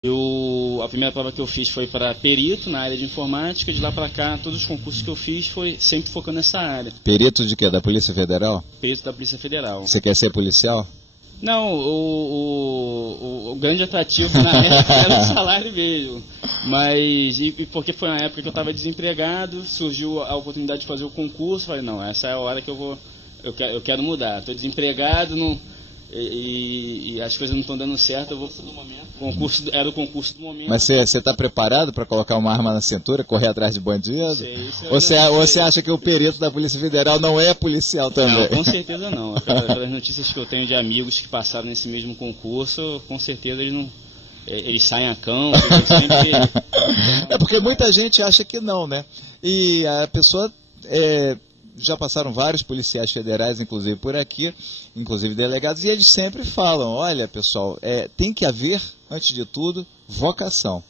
A primeira prova que eu fiz foi para perito na área de informática. De lá para cá, todos os concursos que eu fiz foi sempre focando nessa área. Perito de quê? Da Polícia Federal? Perito da Polícia Federal. Você quer ser policial? Não, o grande atrativo na época era o salário mesmo. Mas, porque foi uma época que eu estava desempregado, surgiu a oportunidade de fazer o concurso. Falei, não, essa é a hora que eu quero mudar. Estou desempregado, e as coisas não estão dando certo, eu vou pro momento. Era o concurso do momento. Mas você está preparado para colocar uma arma na cintura, correr atrás de bandido? Ou você acha que o perito da Polícia Federal não é policial também? Não, com certeza não. Pelas notícias que eu tenho de amigos que passaram nesse mesmo concurso, com certeza eles saem a campo. É porque muita gente acha que não, né? E a pessoa... já passaram vários policiais federais, inclusive por aqui, inclusive delegados, e eles sempre falam, olha pessoal, tem que haver, antes de tudo, vocação.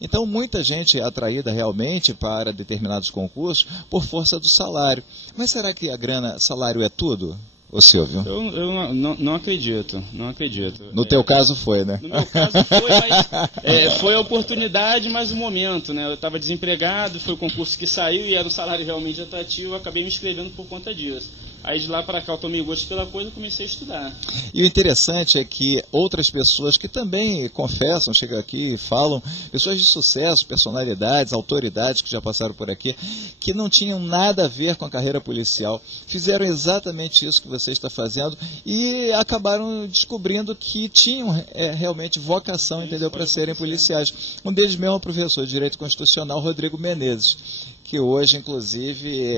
Então muita gente é atraída realmente para determinados concursos por força do salário. Mas será que salário é tudo, ô Silvio? Eu não acredito, não acredito. No teu caso foi, né? No meu caso foi, mas foi a oportunidade, mas o momento, né? Eu estava desempregado, foi o concurso que saiu e era um salário realmente atrativo, eu acabei me inscrevendo por conta disso. Aí de lá para cá eu tomei gosto pela coisa e comecei a estudar. E o interessante é que outras pessoas que também confessam, chegam aqui e falam, pessoas de sucesso, personalidades, autoridades que já passaram por aqui, que não tinham nada a ver com a carreira policial, fizeram exatamente isso que você está fazendo e acabaram descobrindo que tinham realmente vocação, entendeu, para serem policiais. Um deles mesmo é o professor de Direito Constitucional, Rodrigo Menezes, que hoje, inclusive,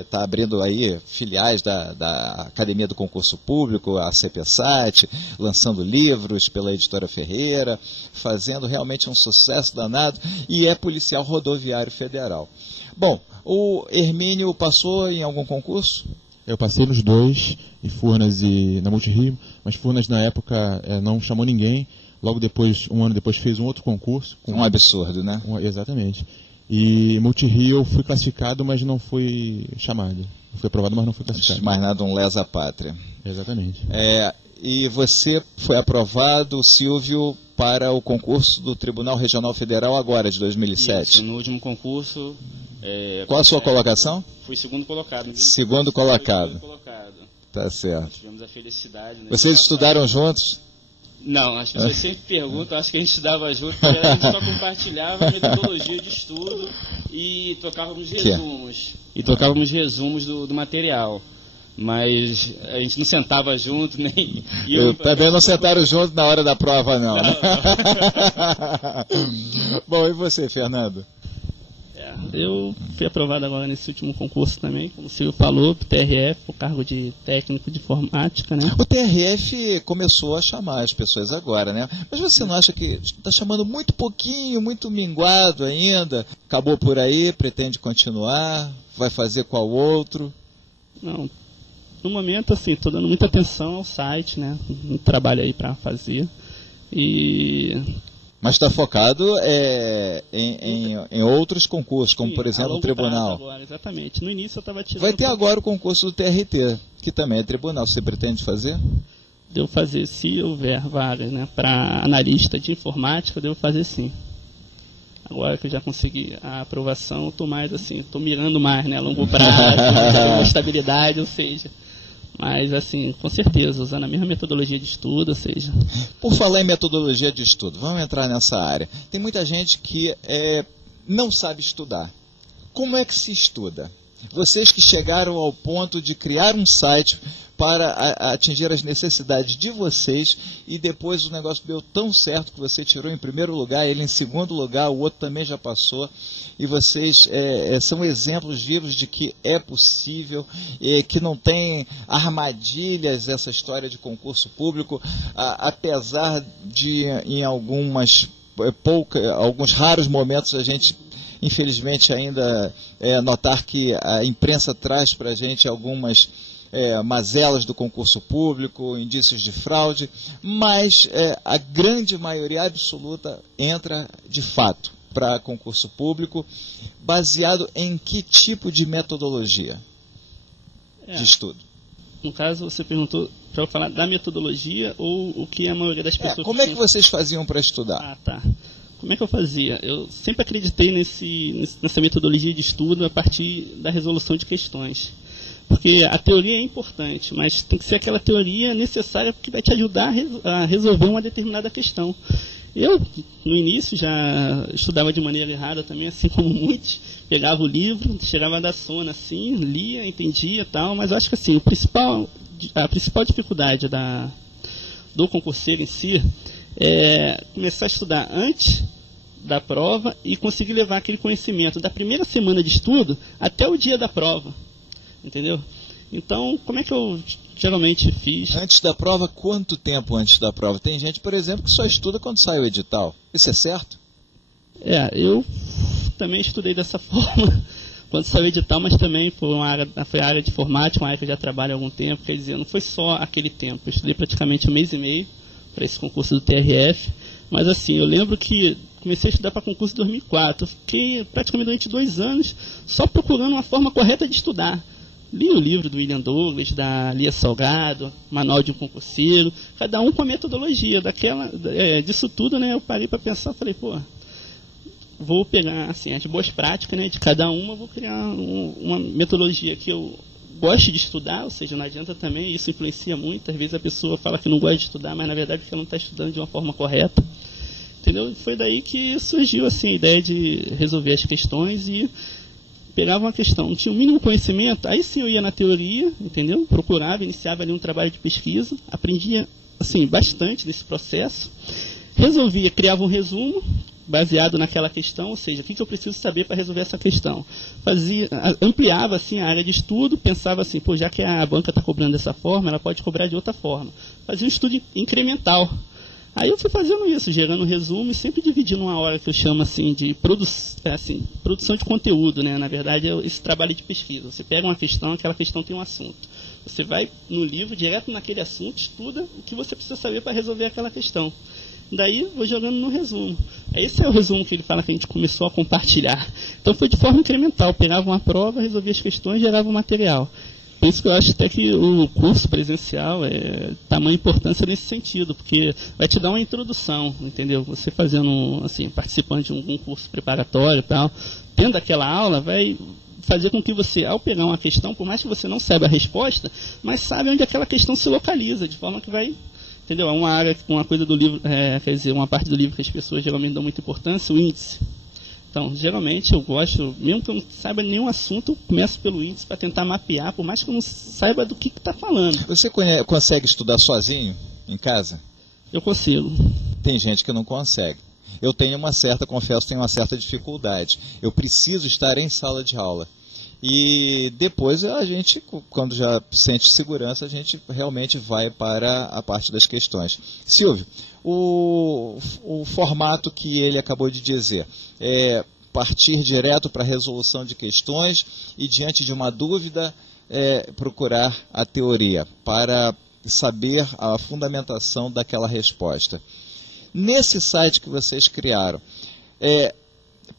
está abrindo aí filiais da Academia do Concurso Público, a CPSAT, lançando livros pela Editora Ferreira, fazendo realmente um sucesso danado, e é policial rodoviário federal. Bom, o Hermínio passou em algum concurso? Eu passei nos dois, em Furnas e na Multirio, mas Furnas na época não chamou ninguém, logo depois, um ano depois, fez um outro concurso. Um absurdo, né? Exatamente. E Multirio eu fui classificado, mas não fui chamado. Fui aprovado, mas não fui classificado. Mais nada, um lesa pátria. Exatamente. E você foi aprovado, Silvio, para o concurso do Tribunal Regional Federal agora, de 2007? Isso, no último concurso... Qual a sua colocação? Fui segundo colocado. Segundo colocado. Segundo colocado. Tá certo. Nós tivemos a felicidade... Vocês estudaram juntos? Não, as pessoas sempre perguntam, acho que a gente estudava junto, a gente só compartilhava a metodologia de estudo e trocávamos resumos. E trocávamos resumos do material. Mas a gente não sentava junto, nem... Também não sentaram junto na hora da prova, não. Não. Bom, e você, Fernando? Eu fui aprovado agora nesse último concurso também, como o Silvio falou, pro TRF, o cargo de técnico de informática, né? O TRF começou a chamar as pessoas agora, né? Mas você não acha que está chamando muito pouquinho, muito minguado ainda? Acabou por aí, pretende continuar? Vai fazer qual outro? Não, no momento, assim, estou dando muita atenção ao site, né? Um trabalho aí para fazer. Mas está focado em outros concursos, como, sim, por exemplo, o tribunal. Agora, exatamente. No início eu estava tirando... Vai ter agora o concurso do TRT, que também é tribunal. Você pretende fazer? Devo fazer, se houver vaga, né, para analista de informática, devo fazer sim. Agora que eu já consegui a aprovação, estou mais assim, estou mirando mais, né, a longo prazo, uma estabilidade, ou seja... Mas, assim, com certeza, usando a mesma metodologia de estudo, ou seja... Por falar em metodologia de estudo, vamos entrar nessa área. Tem muita gente que não sabe estudar. Como é que se estuda? Vocês que chegaram ao ponto de criar um site para atingir as necessidades de vocês e depois o negócio deu tão certo que você tirou em primeiro lugar, ele em segundo lugar, o outro também já passou, e vocês são exemplos vivos de que é possível, que não tem armadilhas essa história de concurso público, apesar de em alguns raros momentos a gente infelizmente ainda notar que a imprensa traz para a gente algumas mazelas do concurso público, indícios de fraude, mas a grande maioria absoluta entra de fato para concurso público, baseado em que tipo de metodologia de estudo? No caso, você perguntou para eu falar da metodologia ou o que a maioria das pessoas... Como é que vocês faziam para estudar? Ah, tá. Como é que eu fazia? Eu sempre acreditei nessa metodologia de estudo a partir da resolução de questões. Porque a teoria é importante, mas tem que ser aquela teoria necessária que vai te ajudar a resolver uma determinada questão. Eu, no início, já estudava de maneira errada também, assim como muitos. Pegava o livro, chegava da sono assim, lia, entendia e tal, mas eu acho que assim, a principal dificuldade do concurseiro em si é começar a estudar antes da prova e conseguir levar aquele conhecimento da primeira semana de estudo até o dia da prova, entendeu? Então, como é que eu geralmente fiz? Antes da prova, quanto tempo antes da prova? Tem gente, por exemplo, que só estuda quando sai o edital. Isso é certo? Eu também estudei dessa forma quando saiu o edital, mas também foi a área de informática, uma área que eu já trabalho há algum tempo, quer dizer, não foi só aquele tempo. Eu estudei praticamente 1 mês e meio para esse concurso do TRF, mas assim, eu lembro que comecei a estudar para concurso em 2004, eu fiquei praticamente durante 2 anos só procurando uma forma correta de estudar. Li o livro do William Douglas, da Lia Salgado, Manual de um Concurseiro, cada um com a metodologia disso tudo, né? Eu parei para pensar, falei, vou pegar assim, as boas práticas, né, de cada uma, vou criar uma metodologia que eu goste de estudar, ou seja, não adianta também, isso influencia muito, às vezes a pessoa fala que não gosta de estudar, mas na verdade que ela não está estudando de uma forma correta, entendeu? Foi daí que surgiu assim, a ideia de resolver as questões e pegava uma questão, não tinha o mínimo conhecimento, aí sim eu ia na teoria, entendeu? Procurava, iniciava ali um trabalho de pesquisa, aprendia assim, bastante desse processo, resolvia, criava um resumo baseado naquela questão, ou seja, o que eu preciso saber para resolver essa questão. Ampliava assim, a área de estudo, pensava assim, já que a banca está cobrando dessa forma, ela pode cobrar de outra forma. Fazia um estudo incremental. Aí eu fui fazendo isso, gerando um resumo e sempre dividindo uma hora que eu chamo assim, de produção de conteúdo, né? Na verdade, esse trabalho de pesquisa. Você pega uma questão, aquela questão tem um assunto. Você vai no livro, direto naquele assunto, estuda o que você precisa saber para resolver aquela questão. Daí, vou jogando no resumo. Esse é o resumo que ele fala que a gente começou a compartilhar. Então, foi de forma incremental. Pegava uma prova, resolvia as questões, gerava o material. Por isso que eu acho até que o curso presencial é tamanha importância nesse sentido, porque vai te dar uma introdução, entendeu? Você fazendo, assim, participando de um curso preparatório e tal, tendo aquela aula, vai fazer com que você, ao pegar uma questão, por mais que você não saiba a resposta, mas sabe onde aquela questão se localiza, de forma que vai... Entendeu? É uma coisa do livro, quer dizer, uma parte do livro que as pessoas geralmente dão muita importância, o índice. Então, geralmente eu gosto, mesmo que eu não saiba nenhum assunto, eu começo pelo índice para tentar mapear, por mais que eu não saiba do que está falando. Você consegue estudar sozinho, em casa? Eu consigo. Tem gente que não consegue. Eu tenho confesso, tenho uma certa dificuldade. Eu preciso estar em sala de aula. E depois a gente, quando já sente segurança, a gente realmente vai para a parte das questões. Silvio, o formato que ele acabou de dizer é partir direto para a resolução de questões e, diante de uma dúvida, procurar a teoria para saber a fundamentação daquela resposta. Nesse site que vocês criaram,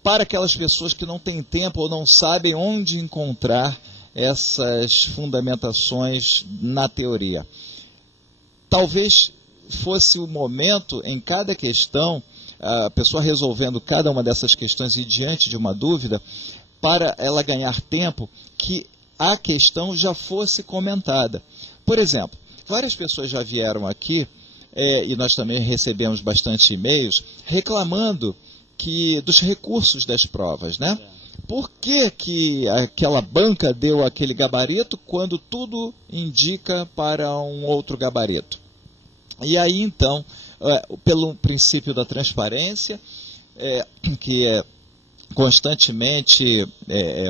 para aquelas pessoas que não têm tempo ou não sabem onde encontrar essas fundamentações na teoria, talvez fosse o momento, em cada questão, a pessoa resolvendo cada uma dessas questões e diante de uma dúvida, para ela ganhar tempo, que a questão já fosse comentada. Por exemplo, várias pessoas já vieram aqui, e nós também recebemos bastante e-mails, reclamando dos recursos das provas, né? Por que aquela banca deu aquele gabarito quando tudo indica para um outro gabarito? E aí, então, pelo princípio da transparência, que é constantemente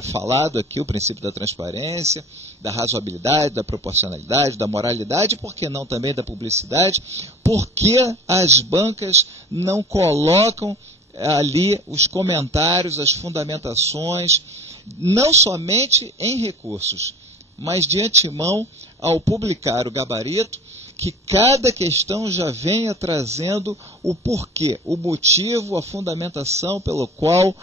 falado aqui, o princípio da transparência, da razoabilidade, da proporcionalidade, da moralidade, por que não também da publicidade? Por que as bancas não colocam ali os comentários, as fundamentações, não somente em recursos, mas de antemão, ao publicar o gabarito, que cada questão já venha trazendo o porquê, o motivo, a fundamentação pelo qual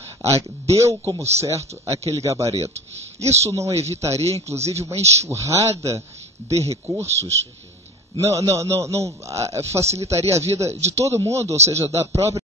deu como certo aquele gabarito. Isso não evitaria, inclusive, uma enxurrada de recursos, não facilitaria a vida de todo mundo, ou seja, da própria